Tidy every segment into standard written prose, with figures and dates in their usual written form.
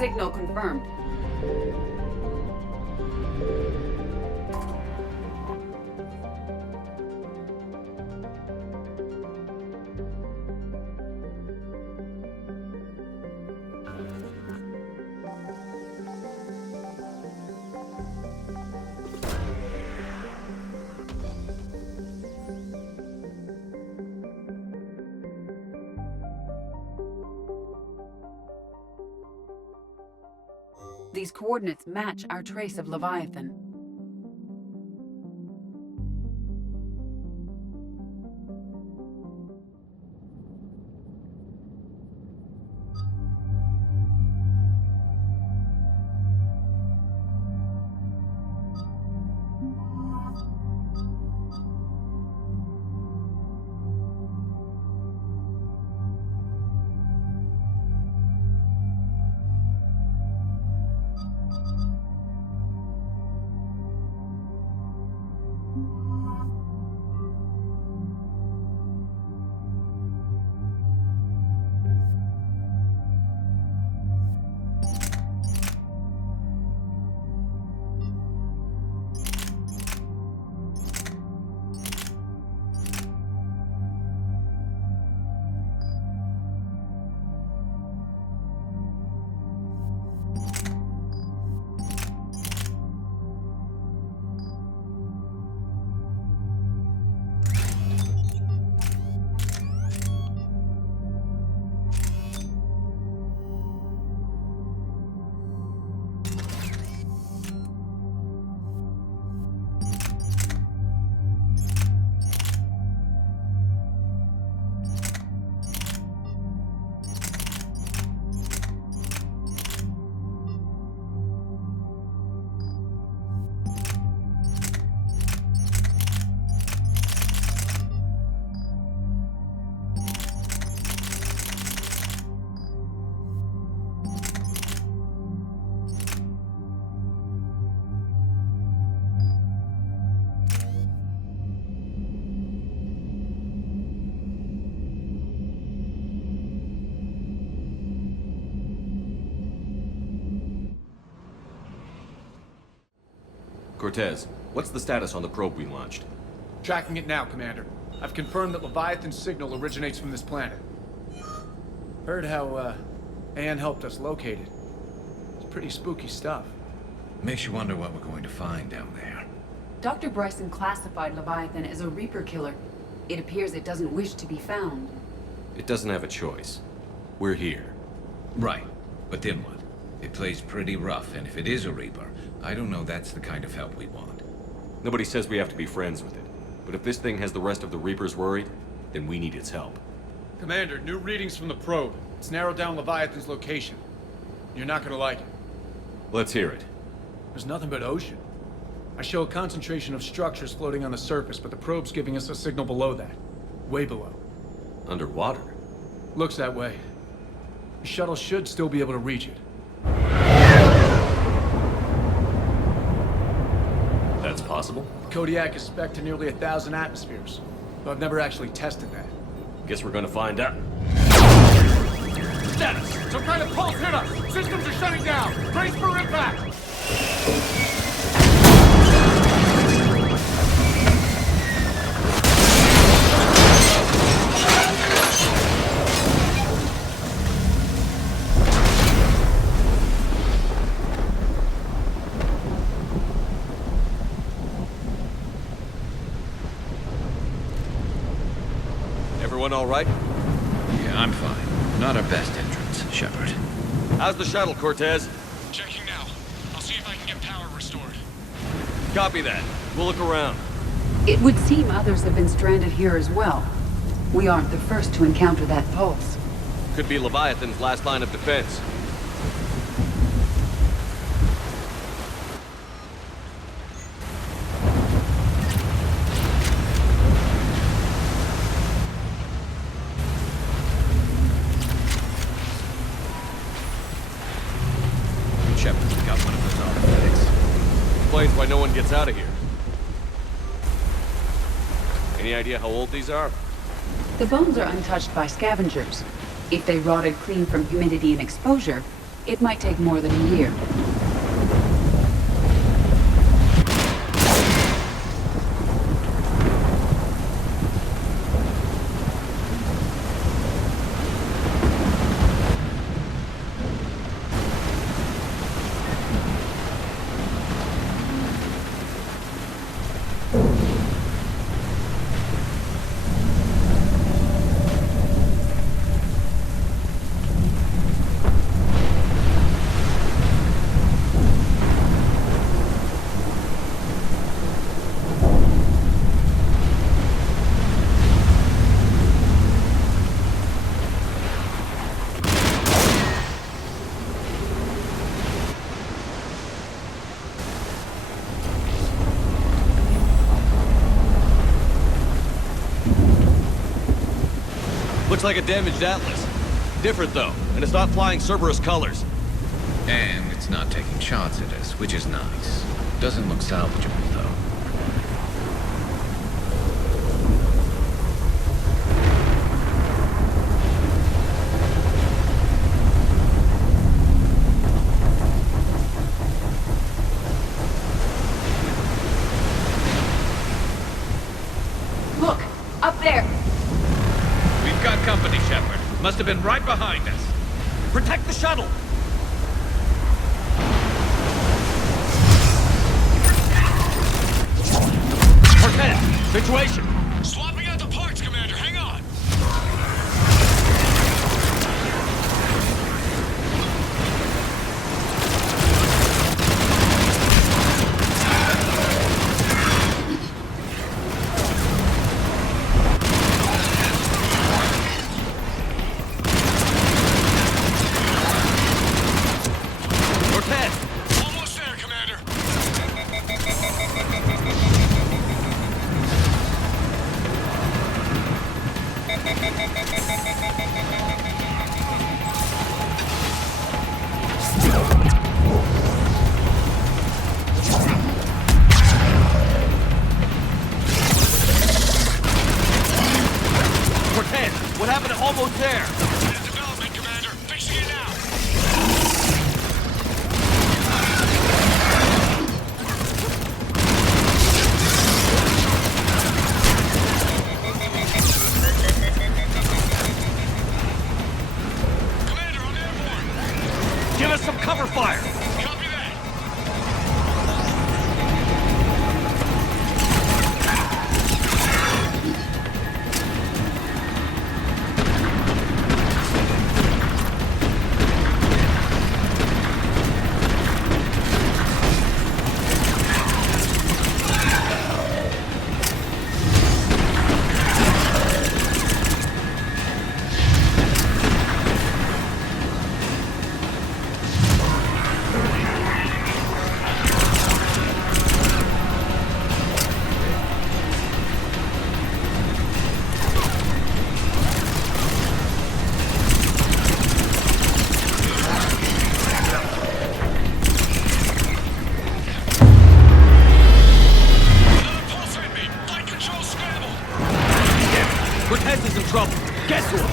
Signal confirmed. These coordinates match our trace of Leviathan. Cortez, what's the status on the probe we launched? Tracking it now, Commander. I've confirmed that Leviathan's signal originates from this planet. Heard how, Anne helped us locate it. It's pretty spooky stuff. Makes you wonder what we're going to find down there. Dr. Bryson classified Leviathan as a Reaper killer. It appears it doesn't wish to be found. It doesn't have a choice. We're here. Right. But then what? It plays pretty rough, and if it is a Reaper, I don't know that's the kind of help we want. Nobody says we have to be friends with it. But if this thing has the rest of the Reapers worried, then we need its help. Commander, new readings from the probe. It's narrowed down Leviathan's location. You're not gonna like it. Let's hear it. There's nothing but ocean. I show a concentration of structures floating on the surface, but the probe's giving us a signal below that. Way below. Underwater? Looks that way. The shuttle should still be able to reach it. That's possible? Kodiak is spec'd to nearly 1,000 atmospheres, though I've never actually tested that. Guess we're gonna find out. Status! Some kind of pulse hit us! Systems are shutting down! Brace for impact! Everyone all right? Yeah, I'm fine. Not our best entrance, Shepard. How's the shuttle, Cortez? Checking now. I'll see if I can get power restored. Copy that. We'll look around. It would seem others have been stranded here as well. We aren't the first to encounter that pulse. Could be Leviathan's last line of defense. Shepard's got one of those artifacts. Explains why no one gets out of here. Any idea how old these are? The bones are untouched by scavengers. If they rotted clean from humidity and exposure, It might take more than a year. Looks like a damaged Atlas. Different, though, and it's not flying Cerberus colors. And it's not taking shots at us, which is nice. Doesn't look salvageable, though. Look! Up there! We've got company, Shepard. Must have been right behind us. Protect the shuttle! Cortez, situation! Swapping out the parts, Commander. Hang on. Cortez! Almost there, Commander. Cortez, what happened to almost there? That development, Commander. Fixing it now. Commander, I'm airborne. Give us some cover fire! Copy that. Another pulse hit me. Flight control scrambled. Cortez is in trouble! Get to him!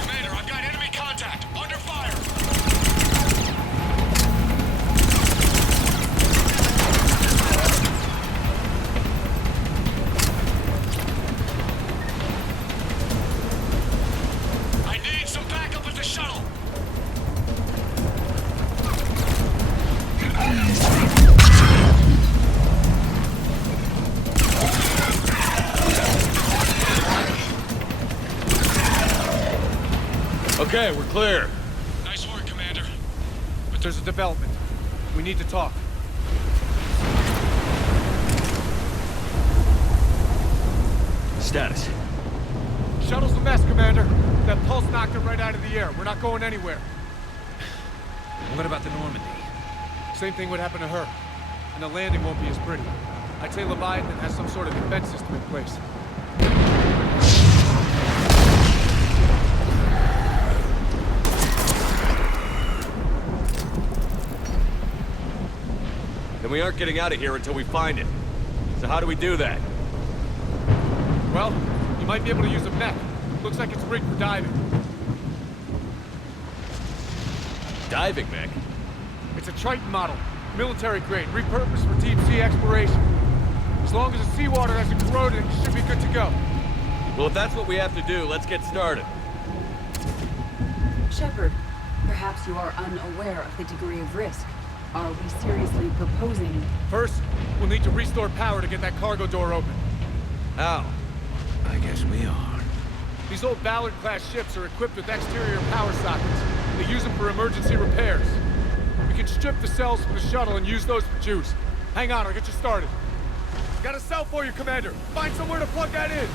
Commander, I've got enemy contact. Under fire. I need some backup at the shuttle. Okay, we're clear. Nice work, Commander. But there's a development. We need to talk. Status. Shuttle's a mess, Commander. That pulse knocked it right out of the air. We're not going anywhere. What about the Normandy? Same thing would happen to her. And the landing won't be as pretty. I'd say Leviathan has some sort of defense system in place. Then we aren't getting out of here until we find it. So how do we do that? Well, you might be able to use a mech. Looks like it's rigged for diving. Diving mech? It's a Triton model, military grade, repurposed for deep sea exploration. As long as the seawater hasn't corroded, it should be good to go. Well, if that's what we have to do, let's get started. Shepard, perhaps you are unaware of the degree of risk. Are we seriously proposing? First, we'll need to restore power to get that cargo door open. How? I guess we are. These old Ballard-class ships are equipped with exterior power sockets. They use them for emergency repairs. We can strip the cells from the shuttle and use those for juice. Hang on, I'll get you started. Got a cell for you, Commander. Find somewhere to plug that in.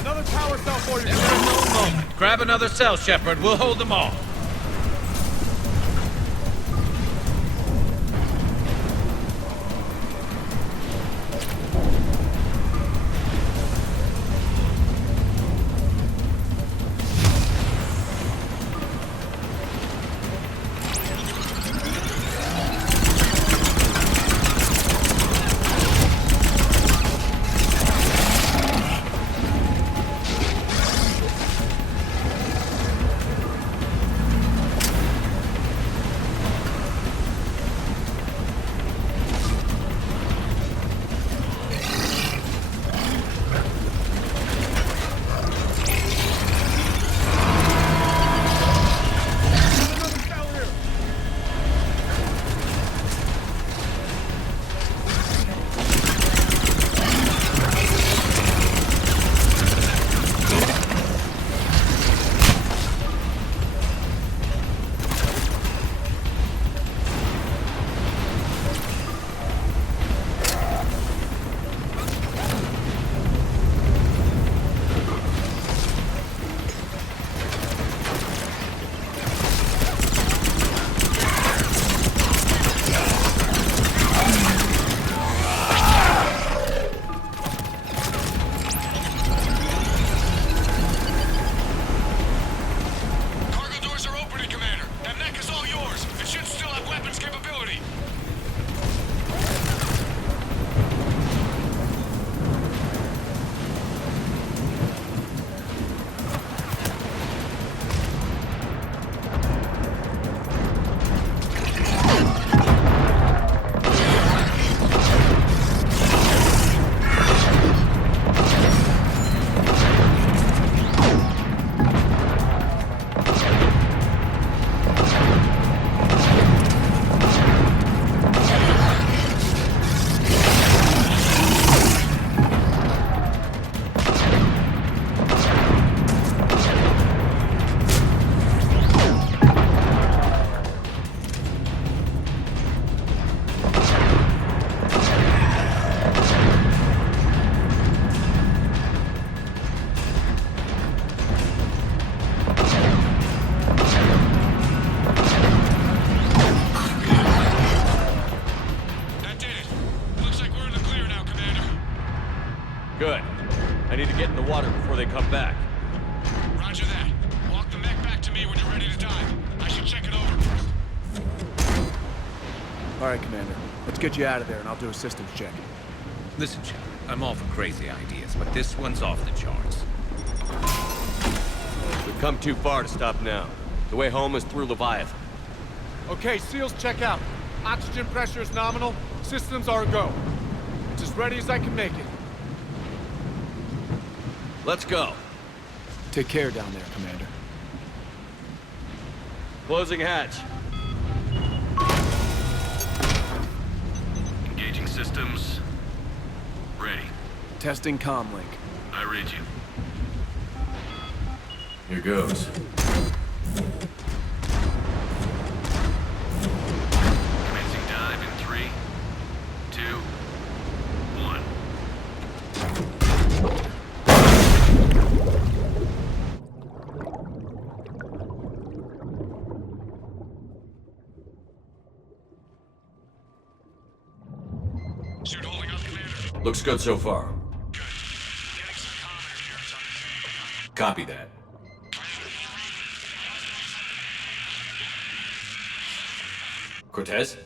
Another power cell for you, Commander. Grab another cell, Shepard. We'll hold them all. Another cell here. Cargo doors are opening, Commander. That mech is all yours. It should still have weapons capability. That did it. Looks like we're in the clear now, Commander. Good. I need to get in the water before they come back. Roger that. Walk the mech back to me when you're ready to dive. I should check it over first. All right, Commander. Let's get you out of there, and I'll do a systems check. Listen, Shepard. I'm all for crazy ideas, but this one's off the charts. We've come too far to stop now. The way home is through Leviathan. Okay, SEALs check out. Oxygen pressure is nominal. Systems are a go. It's as ready as I can make it. Let's go. Take care down there, Commander. Closing hatch. Engaging systems. Ready. Testing comm link. I read you. Here goes. Commencing dive in 3, 2, 1. Suit holding up, Commander? Looks good so far. Good. Getting some commentary here. It's on Copy that. Cortez?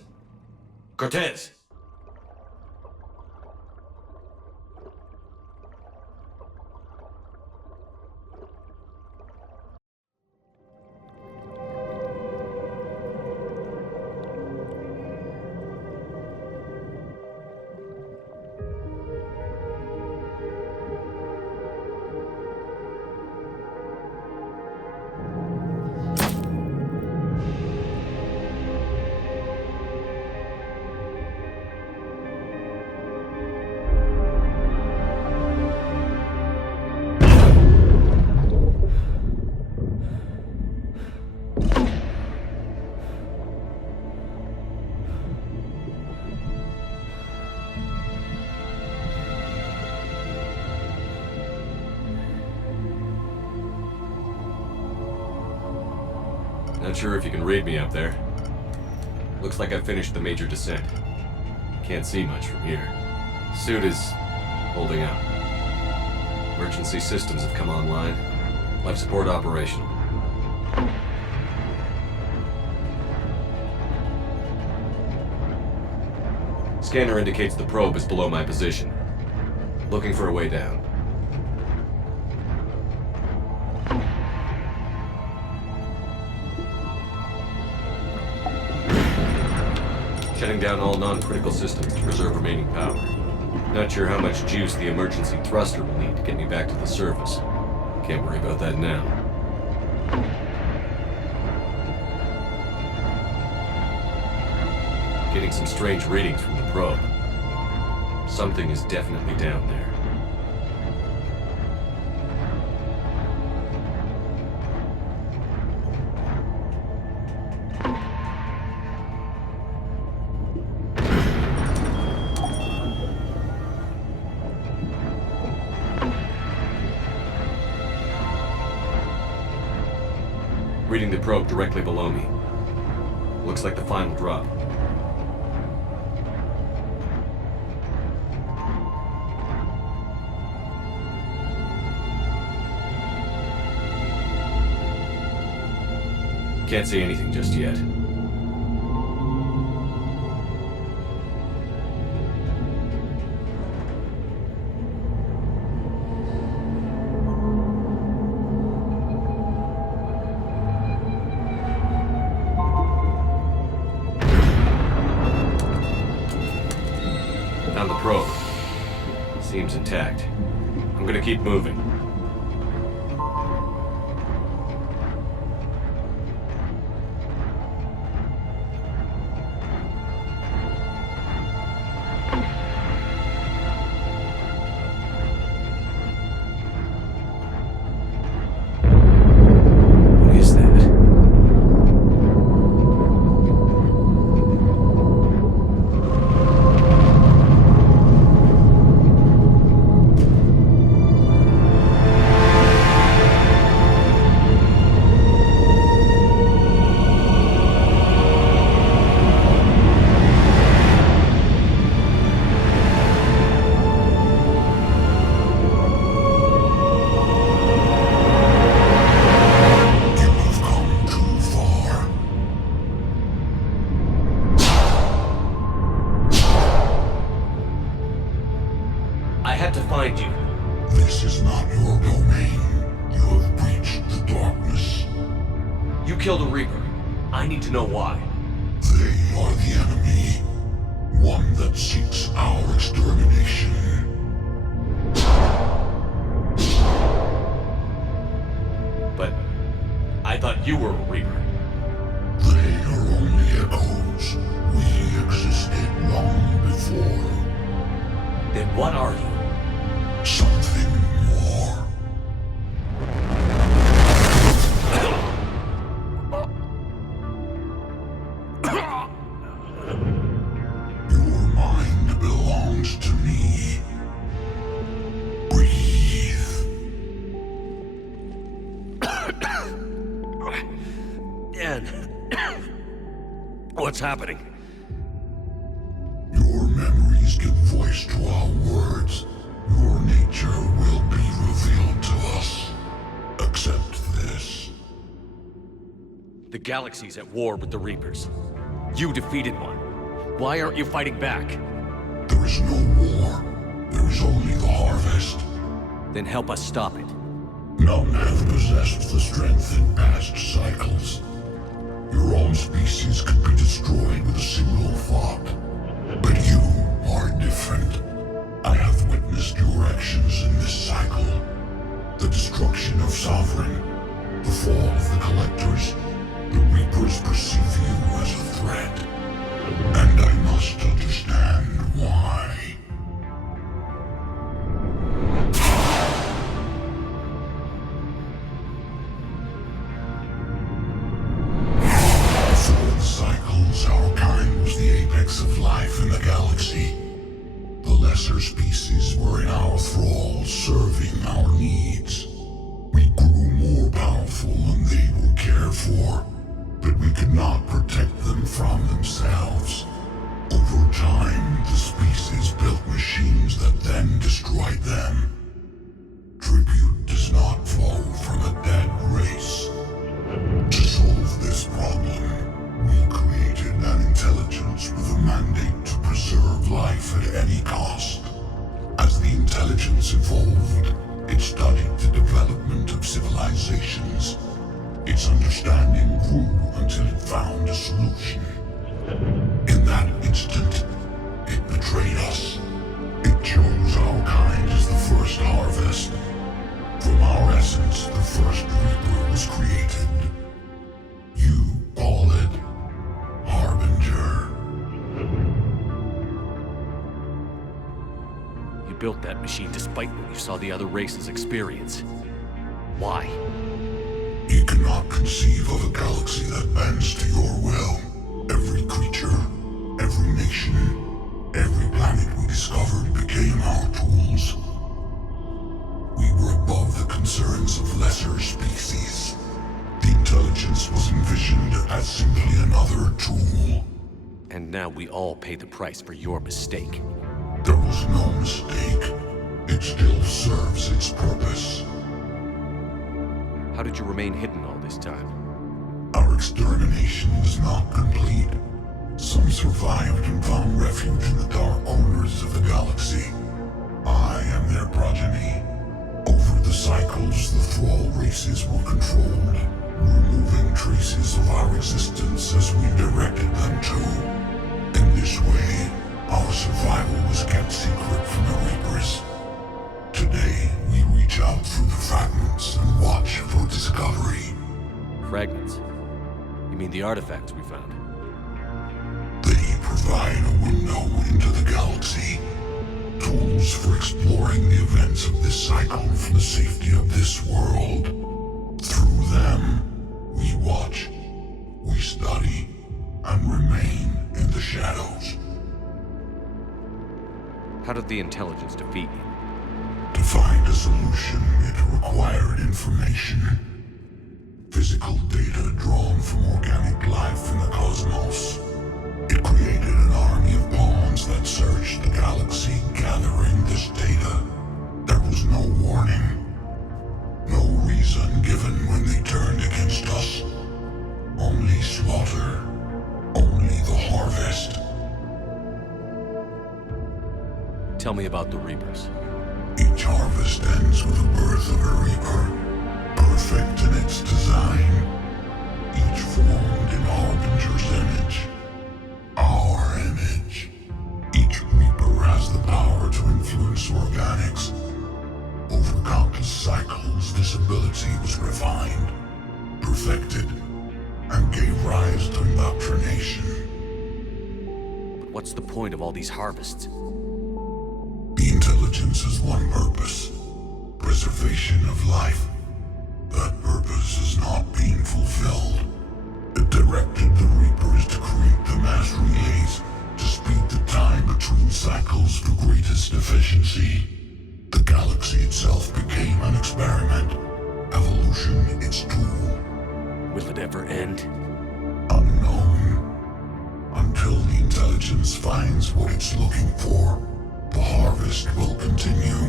Cortez! Not sure if you can read me up there. Looks like I finished the major descent. Can't see much from here. Suit is holding up. Emergency systems have come online. Life support operational. Scanner indicates the probe is below my position. Looking for a way down. Shutting down all non-critical systems to preserve remaining power. Not sure how much juice the emergency thruster will need to get me back to the surface. Can't worry about that now. Getting some strange readings from the probe. Something is definitely down there. Reading the probe directly below me. Looks like the final drop. Can't see anything just yet. Found the probe. Seems intact. I'm gonna keep moving. What is that? I had to find you. This is not your domain. You have breached the darkness. You killed a Reaper. I need to know why. They are the enemy. One that seeks our extermination. But I thought you were a Reaper. They are only echoes. We existed long before. Then what are you? Something more. Your mind belongs to me. Breathe. Dan. What's happening? Your memories give voice to our words. Your nature will be revealed to us. Accept this. The galaxy's at war with the Reapers. You defeated one. Why aren't you fighting back? There is no war. There is only the harvest. Then help us stop it. None have possessed the strength in past cycles. Your own species could be destroyed with a single thought. But you are different. I have witnessed your actions in this cycle. The destruction of Sovereign, the fall of the Collectors. The Reapers perceive you as a threat. And I must understand why. Our kind was the apex of life in the galaxy. The lesser species were in our thrall, serving our needs. We grew more powerful and they were cared for, but we could not protect them from themselves. Over time, the species built machines that then destroyed them. Tribute does not flow from a dead race. To solve this problem, we created an intelligence with a mandate to preserve life at any cost. As the intelligence evolved, it studied the development of civilizations. Its understanding grew until it found a solution. In that instant, it betrayed us. It chose our kind as the first harvest. From our essence, the first Reaper was created. You call it Harbinger. You built that machine despite what you saw the other races experience. Why? You cannot conceive of a galaxy that bends to your will. Every creature, every nation, every planet we discovered became our tools. We were above the concerns of lesser species. The intelligence was envisioned as simply another tool. And now we all pay the price for your mistake. There was no mistake. It still serves its purpose. How did you remain hidden all this time? Our extermination was not complete. Some survived and found refuge in the dark corners of the galaxy. I am their progeny. Over the cycles, the thrall races were controlled, removing traces of our existence as we directed them to. In this way, our survival was kept secret from the Reapers. Today, we reach out through the fragments and watch for discovery. Fragments? You mean the artifacts we found? They provide a window into the galaxy. Tools for exploring the events of this cycle from the safety of this world. Through them, we watch, we study, and remain in the shadows. How did the intelligence defeat you? To find a solution, it required information. Physical data drawn from organic life in the cosmos. It created an army of pawns that searched the galaxy, gathering this data. There was no warning. No reason given when they turned against us. Only slaughter. Only the harvest. Tell me about the Reapers. Each harvest ends with the birth of a Reaper, perfect in its design, each formed in Harbinger's image. Our image. Each Reaper has the power to influence organics. Over countless cycles, this ability was refined, perfected, and gave rise to indoctrination. But what's the point of all these harvests? The intelligence has one purpose: preservation of life. That purpose is not being fulfilled. It directed the Reapers to create the mass relays to speed the time between cycles for greatest efficiency. The galaxy itself became an experiment. Evolution its tool. Will it ever end? Unknown. Until the intelligence resistance finds what it's looking for, the harvest will continue.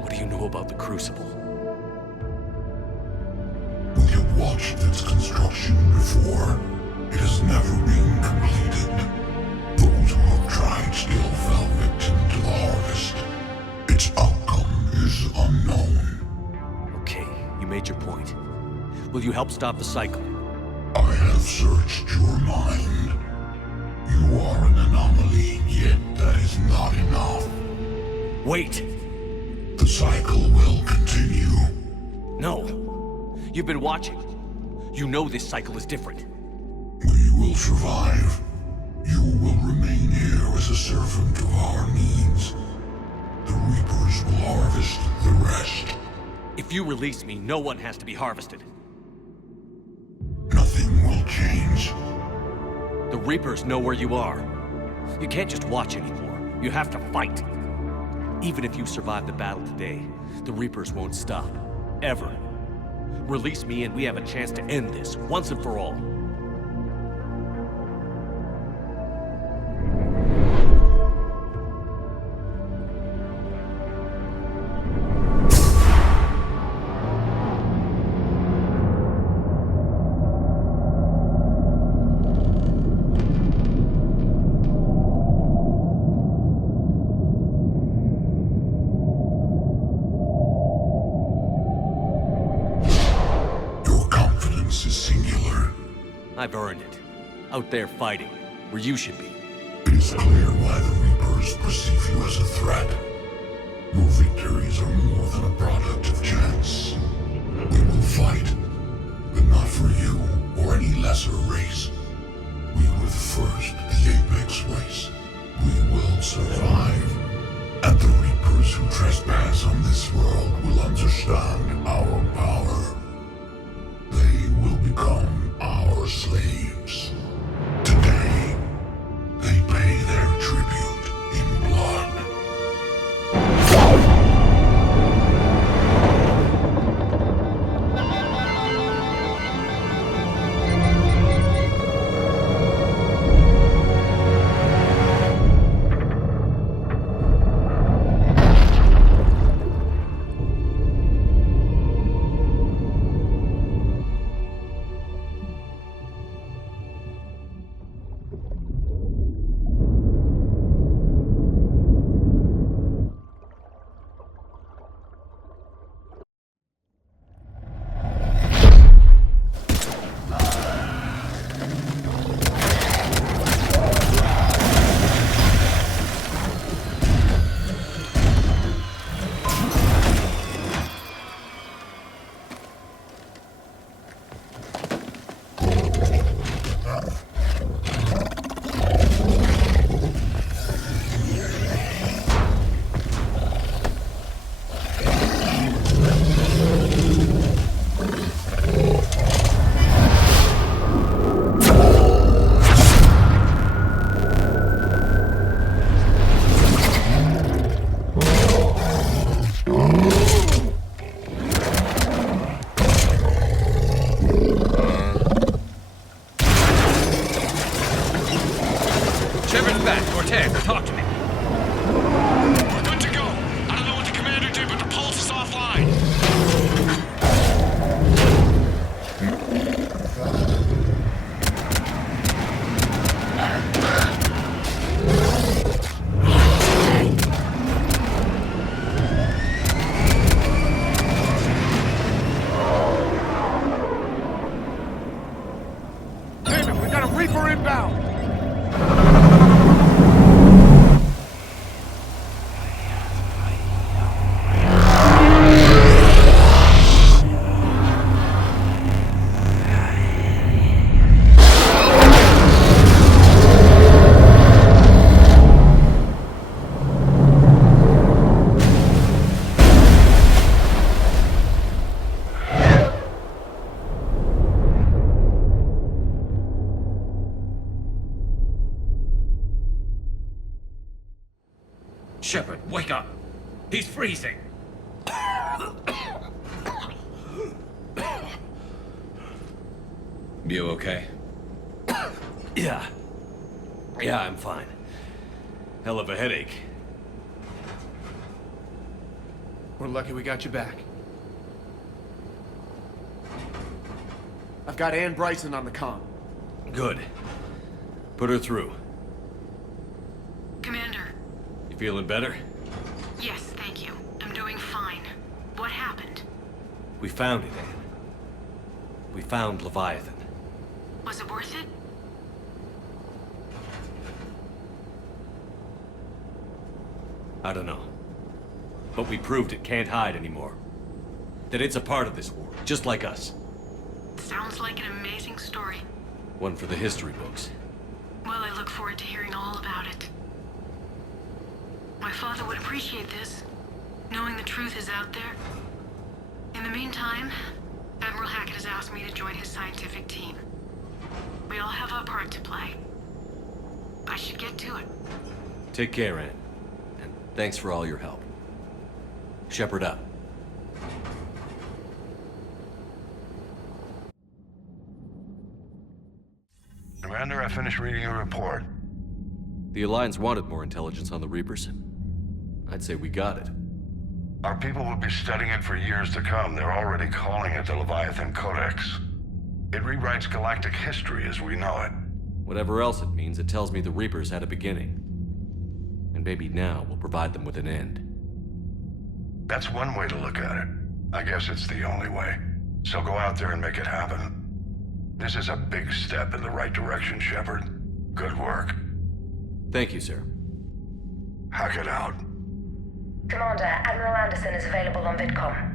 What do you know about the Crucible? We have watched its construction before. It has never been completed. Those who have tried still fell victim to the harvest. Its outcome is unknown. Okay, you made your point. Will you help stop the cycle? I have searched your mind. You are an anomaly, yet that is not enough. Wait! The cycle will continue. No! You've been watching. You know this cycle is different. We will survive. You will remain here as a servant of our needs. The Reapers will harvest the rest. If you release me, no one has to be harvested. Nothing will change. The Reapers know where you are. You can't just watch anymore. You have to fight. Even if you survive the battle today, the Reapers won't stop. Ever. Release me and we have a chance to end this, once and for all. I've earned it. Out there fighting, where you should be. It is clear why the Reapers perceive you as a threat. Your victories are more than a product of chance. We will fight, but not for you or any lesser race. We were the first, the Apex race. We will survive. And the Reapers who trespass on this world will understand our power. They will become our slaves. Today, they pay their tribute in blood. Talk to me. We're good to go. I don't know what the commander did, but the pulse is offline. Damn it, we got a Reaper inbound! Shepard, wake up! He's freezing! You okay? Yeah. Yeah, I'm fine. Hell of a headache. We're lucky we got you back. I've got Ann Bryson on the comm. Good. Put her through. Commander. You feeling better? Yes, thank you. I'm doing fine. What happened? We found it, Anne. We found Leviathan. Was it worth it? I don't know. But we proved it can't hide anymore. That it's a part of this war, just like us. Sounds like an amazing story. One for the history books. Well, I look forward to hearing all about it. My father would appreciate this, knowing the truth is out there. In the meantime, Admiral Hackett has asked me to join his scientific team. We all have our part to play. I should get to it. Take care, Anne. And thanks for all your help. Shepherd up. Commander, I finished reading your report. The Alliance wanted more intelligence on the Reapers. I'd say we got it. Our people will be studying it for years to come. They're already calling it the Leviathan Codex. It rewrites galactic history as we know it. Whatever else it means, it tells me the Reapers had a beginning. And maybe now we'll provide them with an end. That's one way to look at it. I guess it's the only way. So go out there and make it happen. This is a big step in the right direction, Shepard. Good work. Thank you, sir. Hackett out. Commander, Admiral Anderson is available on VidCom.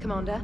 Commander?